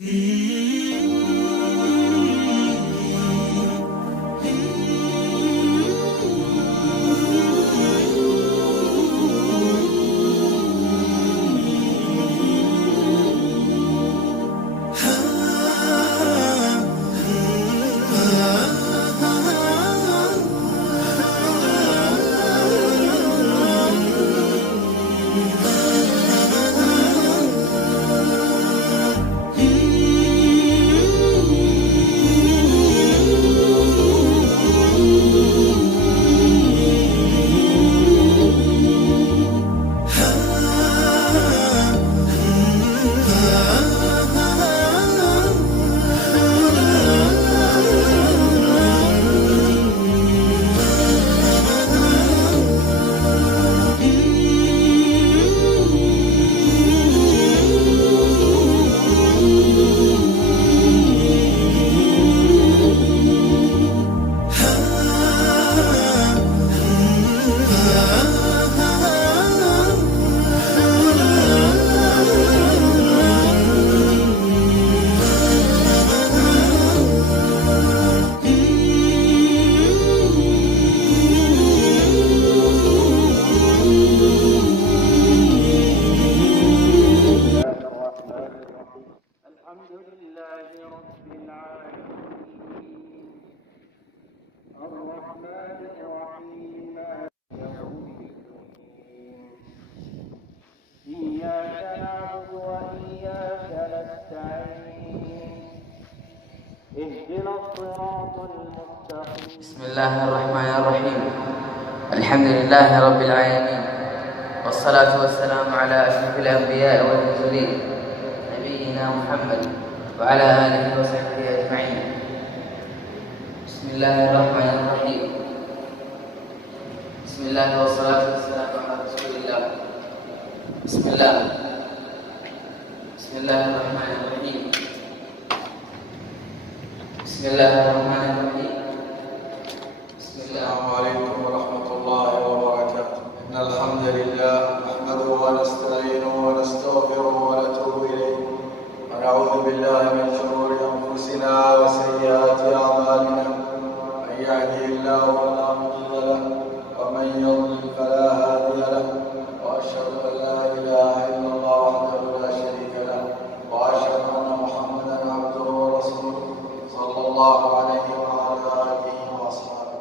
بسم الله الرحمن الرحيم. الحمد لله رب العالمين، والصلاة والسلام على أشرف الأنبياء والمرسلين نبينا محمد وعلى آله وصحبه أجمعين. بسم الله الرحمن الرحيم. بسم الله والصلاة والسلام على رسول الله. بسم الله الرحمن الرحيم. بسم الله الرحمن الرحيم. السلام عليكم ورحمة الله وبركاته. إن الحمد لله نحمده ونستعينه ونستغفره ونتوب إليه، ونعوذ بالله من شرور أنفسنا وسيئات أعمالنا. من يهده الله فلا مضل له، ومن يضلل فلا هادي له، وأشهد أن لا إله إلا الله وحده لا شريك له، وأشهد أن محمدا عبده ورسوله صلى الله عليه وعلى آله وأصحابه.